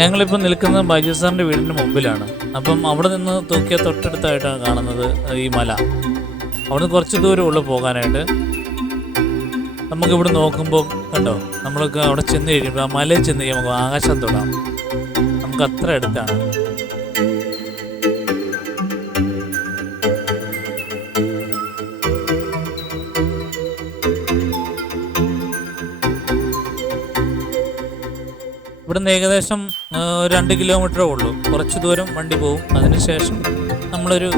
ഞങ്ങളിപ്പോൾ നിൽക്കുന്നത് ബൈജു സാറിൻ്റെ വീടിൻ്റെ മുമ്പിലാണ്. അപ്പം അവിടെ നിന്ന് തൂക്കിയ തൊട്ടടുത്തായിട്ടാണ് കാണുന്നത് ഈ മല. അവിടെ നിന്ന് കുറച്ച് ദൂരമുള്ളൂ പോകാനായിട്ട്. നമുക്കിവിടെ നോക്കുമ്പോൾ കണ്ടോ, നമ്മൾക്ക് അവിടെ ചെന്ന് കഴിയുമ്പോൾ ആ മലയിൽ ചെന്ന് കഴിയുമ്പോൾ നമുക്ക് ആകാശം തൊടാം. നമുക്ക് അത്ര അടുത്താണ്. ഇവിടുന്ന് ഏകദേശം 2 കിലോമീറ്ററേ ഉള്ളൂ. കുറച്ച് ദൂരം വണ്ടി പോകും. അതിനുശേഷം നമ്മളൊരു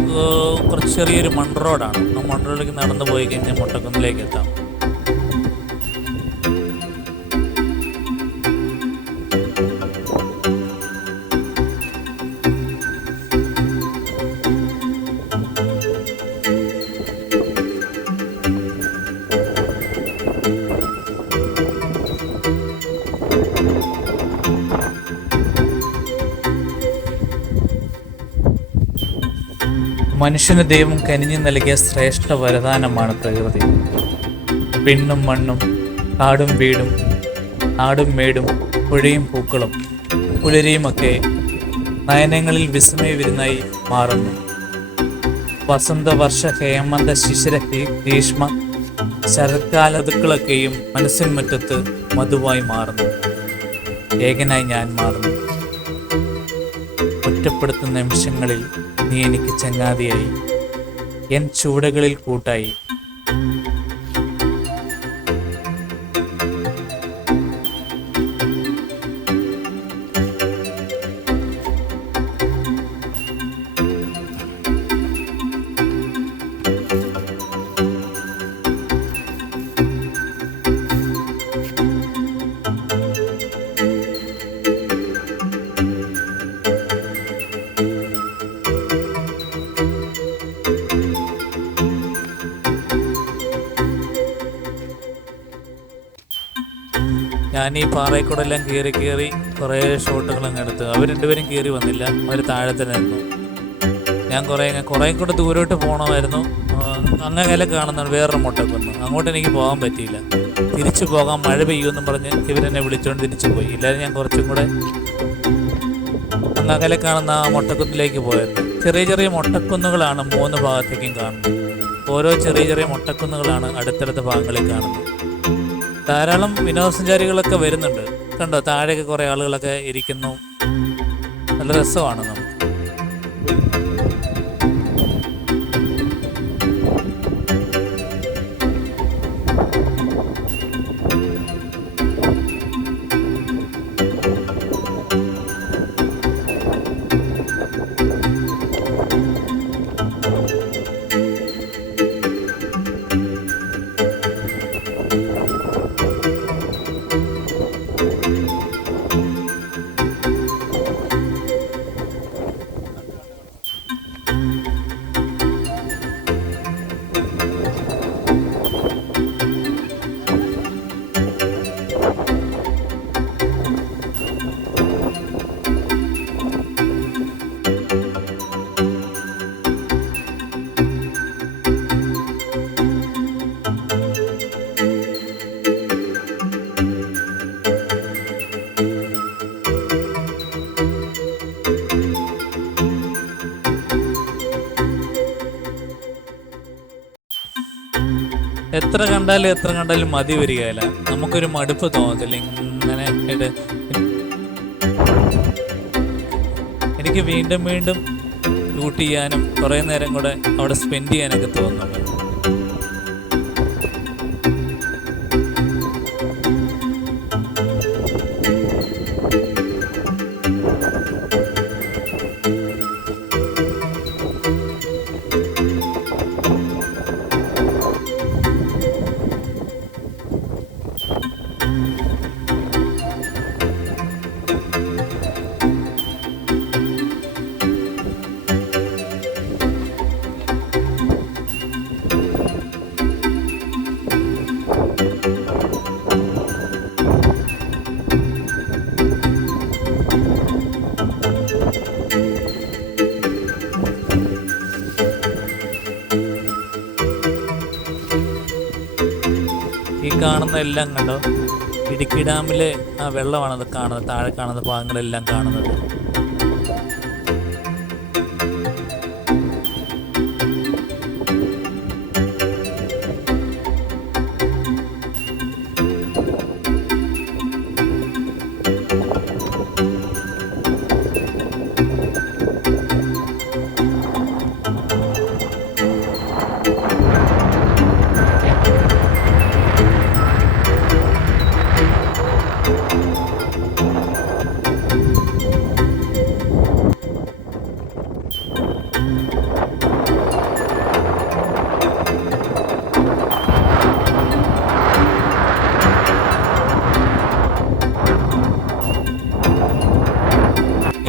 കുറച്ച് ചെറിയൊരു മൺ റോഡാണ്. ആ മൺ റോഡിലേക്ക് നടന്നു പോയി കഴിഞ്ഞാൽ മുട്ടക്കുന്നിലേക്ക് എത്താം. മനുഷ്യന് ദൈവം കനിഞ്ഞു നൽകിയ ശ്രേഷ്ഠ വരദാനമാണ് പ്രകൃതി. പിണ്ണും മണ്ണും, കാടും വീടും, നാടും മേടും, പുഴയും പൂക്കളും പുലരിയുമൊക്കെ നയനങ്ങളിൽ വിസ്മയ വിരുന്നായി മാറുന്നു. വസന്ത, വർഷ, ഹേമന്ത, ശിശിര, ഗ്രീഷ്മ, ശരത്കാല ഋതുക്കളൊക്കെയും മനസ്സിൻ മുറ്റത്ത് മധുവായി മാറുന്നു. ഏകനായി ഞാൻ മാറുന്നു. ഒറ്റപ്പെടുത്തുന്ന നിമിഷങ്ങളിൽ നീ എനിക്ക് ചങ്ങാതിയായി, എൻ ചുവടുകളിൽ കൂട്ടായി. ഞാൻ ഈ പാറയിൽക്കൂടെല്ലാം കയറി കുറേ ഷോട്ടുകളങ്ങ് എടുത്തു. അവർ രണ്ടുപേരും കയറി വന്നില്ല, അവർ താഴെ തന്നെ നിന്നു. ഞാൻ കുറേ കൂടെ ദൂരോട്ട് പോകണമായിരുന്നു. അങ്ങനെ കാണുന്ന വേറൊരു മുട്ടക്കുന്ന്, അങ്ങോട്ട് എനിക്ക് പോകാൻ പറ്റിയില്ല. തിരിച്ചു പോകാൻ മഴ പെയ്യുമെന്നും പറഞ്ഞ് ഇവരെന്നെ വിളിച്ചുകൊണ്ട് തിരിച്ചു പോയി. ഇല്ലാതെ ഞാൻ കുറച്ചും കൂടെ അങ്ങകലെ കാണുന്ന ആ മുട്ടക്കുന്നിലേക്ക് പോയിരുന്നു. ചെറിയ ചെറിയ മുട്ടക്കുന്നുകളാണ് 3 ഭാഗത്തേക്കും കാണുന്നത്. ഓരോ ചെറിയ മുട്ടക്കുന്നുകളാണ് അടുത്തടുത്ത ഭാഗങ്ങളിൽ കാണുന്നത്. ധാരാളം വിനോദസഞ്ചാരികളൊക്കെ വരുന്നുണ്ട്. കണ്ടോ, താഴെയൊക്കെ കുറേ ആളുകളൊക്കെ ഇരിക്കുന്നു. നല്ല രസമാണ് നമുക്ക്. എത്ര കണ്ടാലും മതി വരികയില്ല. നമുക്കൊരു മടുപ്പ് തോന്നത്തില്ല ഇങ്ങനെ. എനിക്ക് വീണ്ടും ഷൂട്ട് ചെയ്യാനും കുറേ നേരം കൂടെ അവിടെ സ്പെൻഡ് ചെയ്യാനൊക്കെ തോന്നുന്നുണ്ട്. ഈ കാണുന്ന എല്ലാം കണ്ടോ, ഇടുക്കി ഡാമിലെ ആ വെള്ളമാണത് കാണുന്നത്, താഴെ കാണുന്ന ഭാഗങ്ങളെല്ലാം കാണുന്നത്.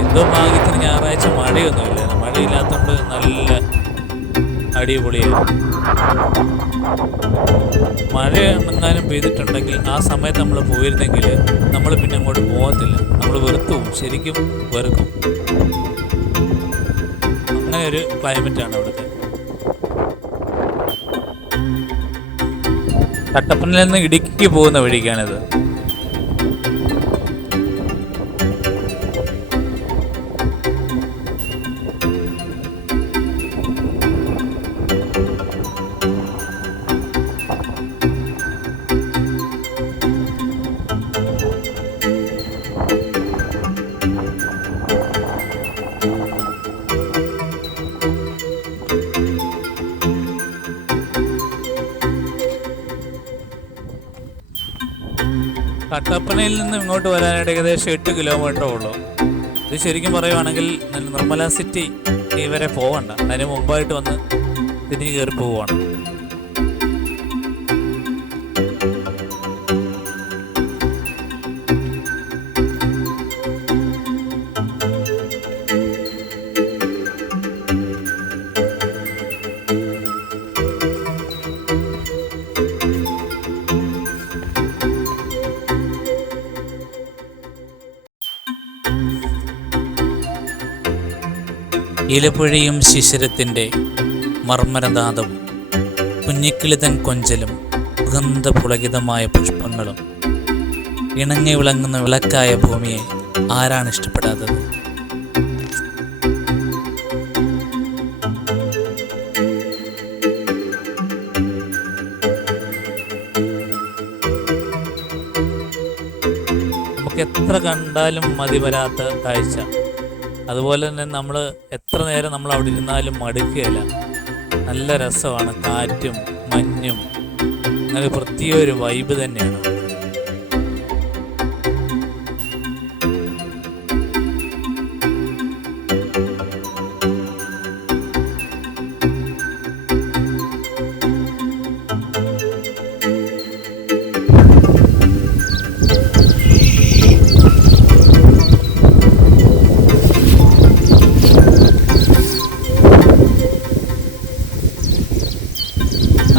എന്തോ ഭാഗ്യത്തിന് ഞായറാഴ്ച മഴയൊന്നുമില്ല, മഴയില്ലാത്തതുകൊണ്ട് നല്ല അടിപൊളിയായിരുന്നു. മഴ എങ്ങാനും പെയ്തിട്ടുണ്ടെങ്കിൽ ആ സമയത്ത് നമ്മൾ പോയിരുന്നെങ്കിൽ നമ്മൾ പിന്നെ അങ്ങോട്ട് പോകത്തില്ല, നമ്മൾ വെറുത്തു പോകും, ശരിക്കും വെറുക്കും. അങ്ങനെ ഒരു ക്ലൈമറ്റാണ് ഇവിടുത്തെ. കട്ടപ്പനയിൽ നിന്ന് ഇടുക്കിക്ക് പോകുന്ന വഴിക്കാണിത്. കട്ടപ്പനയിൽ നിന്ന് ഇങ്ങോട്ട് വരാനായിട്ട് ഏകദേശം 8 കിലോമീറ്ററേ ഉള്ളൂ. ഇത് ശരിക്കും പറയുവാണെങ്കിൽ നിർമ്മല സിറ്റി വരെ പോകണ്ട, അതിന് മുമ്പായിട്ട് വന്ന് തിരിഞ്ഞ് കയറി പോവുകയാണ്. ഇലപ്പുഴയും ശിശിരത്തിൻ്റെ മർമ്മരനാദവും കുഞ്ഞിക്കിളിതൻ കൊഞ്ചലും ഗന്ധപുളകിതമായ പുഷ്പങ്ങളും ഇണങ്ങി വിളങ്ങുന്ന വിളക്കായ ഭൂമിയെ ആരാണ് ഇഷ്ടപ്പെടാത്തത്? നമുക്ക് എത്ര കണ്ടാലും മതി വരാത്ത കാഴ്ച. അതുപോലെ തന്നെ നമ്മൾ എത്ര നേരം നമ്മൾ അവിടെ ഇരുന്നാലും മടുക്കുകയില്ല. നല്ല രസമാണ്, കാറ്റും മഞ്ഞും, അങ്ങനെ പ്രത്യേക ഒരു വൈബ് തന്നെയാണ്.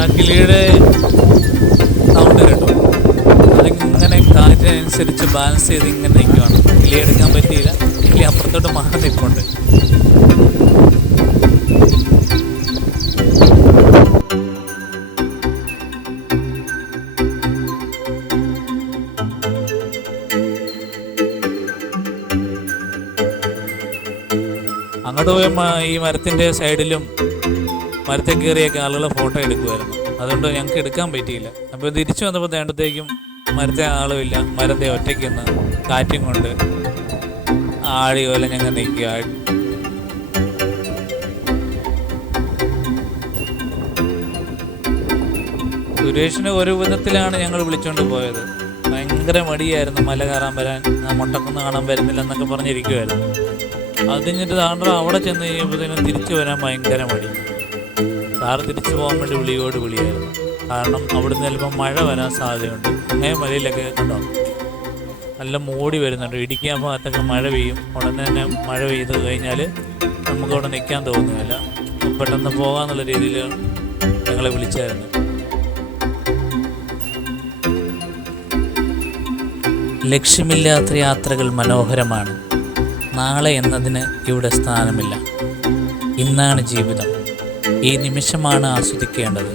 ആ കിളിയുടെ സൗണ്ട് കേട്ടോ, അതിങ്ങനെ കാറ്റിനനുസരിച്ച് ബാലൻസ് ചെയ്ത് ഇങ്ങനെ നിൽക്കുകയാണ്. കിളി എടുക്കാൻ പറ്റിയില്ല, കിളി അപ്പുറത്തോട്ട് മാറി നിൽപ്പുണ്ട്. അങ്ങോട്ട് പോയ ഈ മരത്തിൻ്റെ സൈഡിലും മരത്തിൽ കയറിയൊക്കെ ആളുകൾ ഫോട്ടോ എടുക്കുമായിരുന്നു. അതുകൊണ്ട് ഞങ്ങൾക്ക് എടുക്കാൻ പറ്റിയില്ല. അപ്പോൾ തിരിച്ചു വന്നപ്പോൾ വേണ്ടത്തേക്കും മരത്തെ ആളുമില്ല, മരത്തെ ഒറ്റയ്ക്ക് നിന്ന് കാറ്റും കൊണ്ട് ആടി പോലെ ഞങ്ങൾ നിൽക്കുക. സുരേഷിന് ഒരു വിധത്തിലാണ് ഞങ്ങൾ വിളിച്ചുകൊണ്ട് പോയത്. ഭയങ്കര മടിയായിരുന്നു, മല കയറാൻ വരാൻ, മൊട്ടക്കുന്ന് കാണാൻ വരുന്നില്ല എന്നൊക്കെ പറഞ്ഞിരിക്കുമായിരുന്നു. അത് കഴിഞ്ഞിട്ട് താണ്ട അവിടെ ചെന്ന് കഴിയുമ്പോഴത്തേനും തിരിച്ചു വരാൻ ഭയങ്കര മടി. കാർ തിരിച്ചു പോകാൻ വേണ്ടി വിളിയോട് വിളിയായിരുന്നു. കാരണം അവിടുന്ന് ചിലപ്പോൾ മഴ വരാൻ സാധ്യതയുണ്ട്. അങ്ങനെ മലയിലൊക്കെ കണ്ടോ നല്ല മൂടി വരുന്നുണ്ട്. ഇടുക്കി ആ ഭാഗത്തൊക്കെ മഴ പെയ്യും. ഉടനെ തന്നെ മഴ പെയ്ത് കഴിഞ്ഞാൽ നമുക്കവിടെ നിൽക്കാൻ തോന്നുകയില്ല. പെട്ടെന്ന് പോകാമെന്നുള്ള രീതിയിൽ ഞങ്ങളെ വിളിച്ചായിരുന്നു. ലക്ഷ്യമില്ലാത്ത യാത്രകൾ മനോഹരമാണ്. നാളെ എന്നതിന് ഇവിടെ സ്ഥാനമില്ല. ഇന്നാണ് ജീവിതം. ഈ നിമിഷമാണ് ആസ്വദിക്കേണ്ടത്.